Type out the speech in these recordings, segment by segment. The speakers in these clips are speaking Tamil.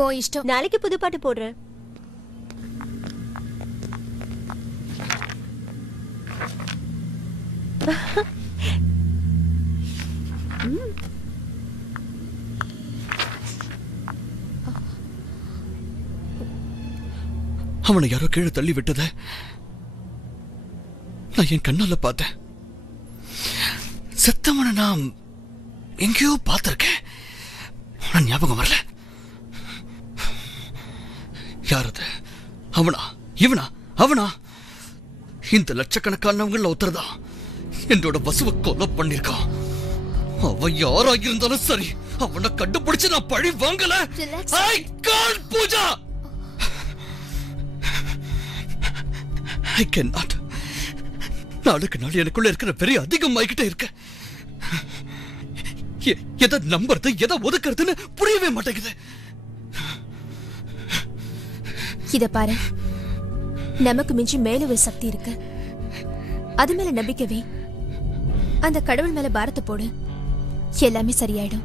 ஓ இஷ்டம். நாளைக்கு புது பாட்டு போடுறேன். அவனை யாரோ கீழே தள்ளி விட்டத நான் என் கண்ணால பார்த்தேன். செத்தவனை நான் எங்கேயோ பார்த்திருக்கேன். நான் ஞாபகம் வரல. யாரது? அவனா? இவனா? அவனா? இந்த லட்சக்கணக்கானவங்கள ஒருத்தர்தான் என்னோட வசுவை கொலை பண்ணிருக்கான். அவன் யாரா இருந்தாலும் சரி, அவனை கண்டுபிடிச்சு நான் பழி வாங்கல. I can't, Pooja. I cannot. நாளுக்கு நாள் எனக்குள்ள இருக்கிற பெரிய அதிகமாகிட்டே இருக்க. எதை நம்புறது எதை ஒதுக்குறதுன்னு புரியவே மாட்டேங்குது. இத பாரு, நமக்கு மிஞ்சி மேல ஒரு சக்தி இருக்கு. அது மேல நம்பிக்கவே. அந்த கடவுள் மேல பாரத்தை போடு, எல்லாமே சரியாயிடும்.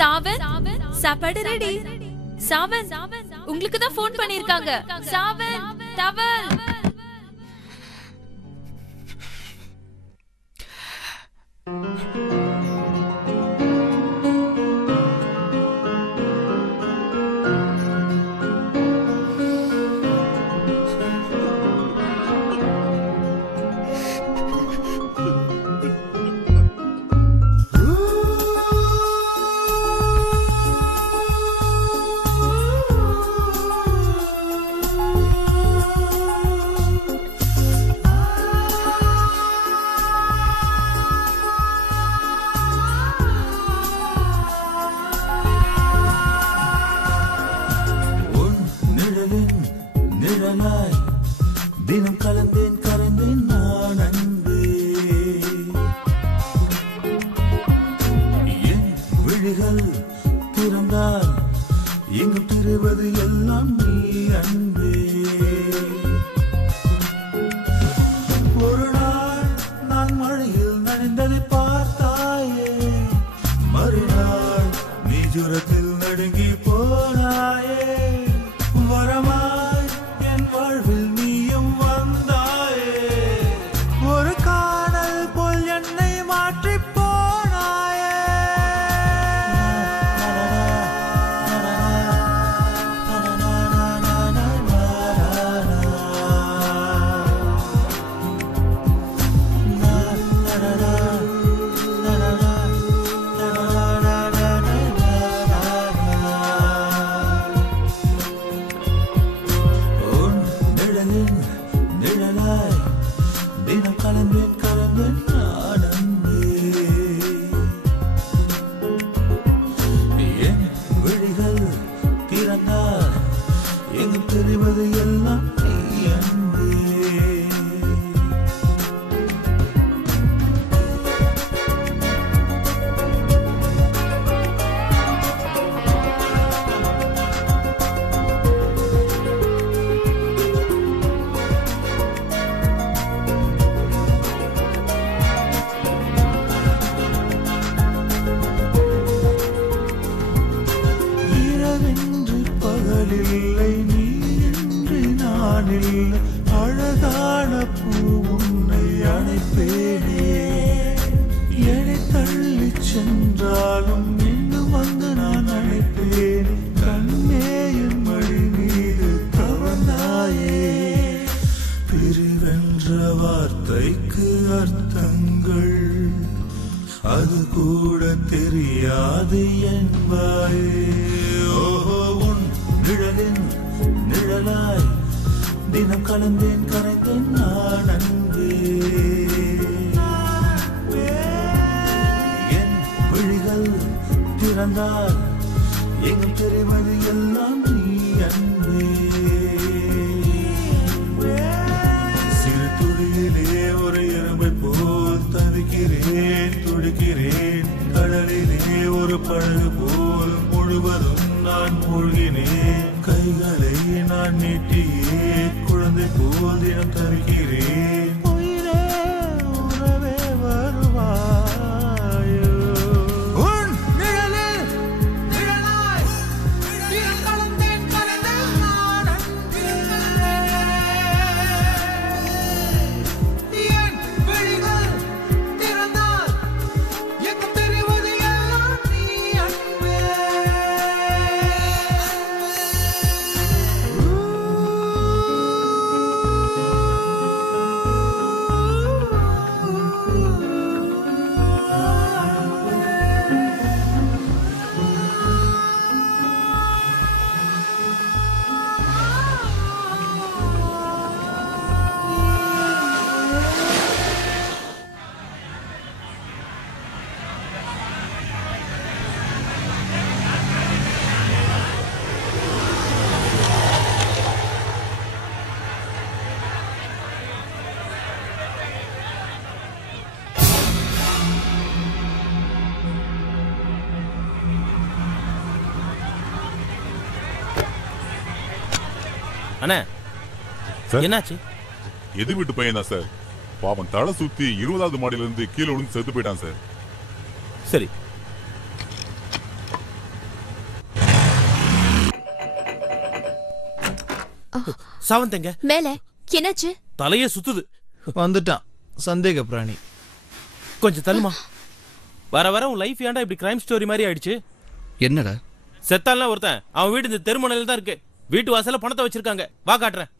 சாவன், சாப்பாடு ரெடி. சாவன், உங்களுக்கு தான் ஃபோன் பண்ணிருக்காங்க. சாவன், டவல். தினம் கலந்தேன் கலந்தேன் நான் அன்பே. என் விழிகள் திறந்தால் எங்கும் திரிவது எல்லாம் நீ அன்பே. ஒரு நாள் நான் மழையில் நனைந்ததை பார்த்தாயே, மறுநாள் நீ ஜுரத்தில் நடுங்கி போனாயே. வரமாய் என் வாழ்வில் நீயும் வந்தாயே, ஒரு காணல் போல் என்னை மாற்றி போனாயே. தினம் கலந்தேன் கலந்தேன் நான் அன்பே. என் விழிகள் திறந்தால் எங்கும் தெரிவது எல்லாம் நீ அன்பே. இரவென்று பகலில்லை, நீ என்று நான் இல்லை. அழகான பூ உன்னை அணைப்பேனே. என்னை தள்ளி சென்றாலும் இன்னும் வந்து நான் அழைப்பேன். கண்ணே என் மடி மீது தவறாயே. பிரிவென்ற வார்த்தைக்கு அர்த்தங்கள் அது கூட தெரியாது என்பாயே. ஓஹோ, உன் நிழலின் நிழலாய் தினம் கலந்தேன் கரைந்தேன் நான் அன்பே. என் விழிகள் திறந்தால் எங்கும் தெரிவது எல்லாம் நீ அன்பே. சிறு துளியிலே ஒரு எறும்பை போல் தவிக்கிறேன் துடிக்கிறேன். கடலிலே ஒரு படகு போல் முழுவதும் நான் மூழ்கினேன். கைகளை நான் நீட்டியே குழந்தை போல் தினம் தவிக்கிறேன். உயிரே உறவே வருவாயோ. உன் நிழல் அண்ணா சார் என்னாச்சு? எது வீட்டு பையன் தான் சார். பாவம் தலை சுத்தி 20வது மாடியில இருந்து கீழே விழுந்து செத்து போயிட்டான் சார். சரி சாவந்தங்க மேல என்னாச்சு? தலையே சுத்துது. வந்துட்டான் சந்தேக பிராணி. கொஞ்சம் தள்ளுமா. வர வர உன் லைஃப் ஏன்டா இப்படி கிரைம் ஸ்டோரி மாதிரி ஆயிடுச்சு? என்னடா செத்தாலாம் ஒருத்தன் அவன் வீடு இந்த தெருமுனையில தான் இருக்கு. வீட்டு வாசல்ல பணத்தை வச்சிருக்காங்க. வா காட்டுறேன்.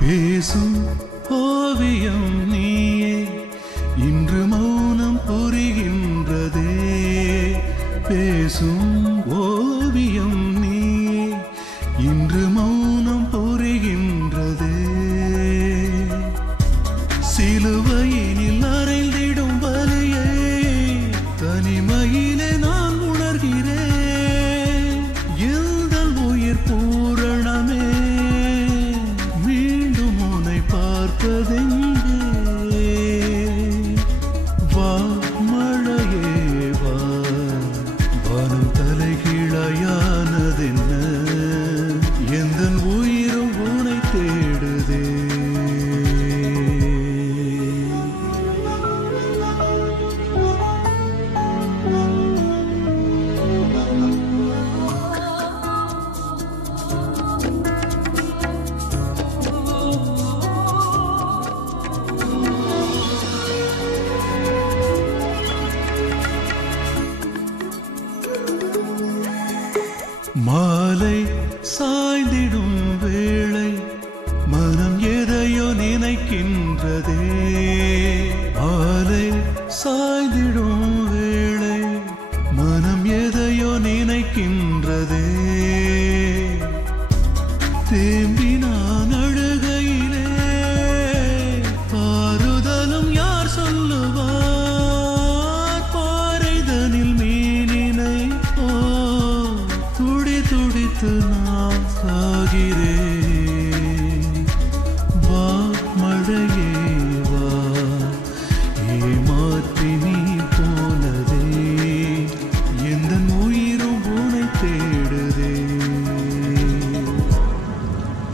பேசும் ஓவியம் நீயே இன்று மௌனம் புரிகின்றதே. பேசும் ஓவியம் நீயே இன்று மௌனம் புரிகின்றதே. சிலுவையினில் அறைந்திடும் வலியை தனிமையிலே நான் உணர்கிறேன். எந்தன் உயிர் பூரணமே மீண்டும் உன்னை பார்ப்பதெங்கே. வா மழையே வா வானம் தலை நினைக்கின்றதே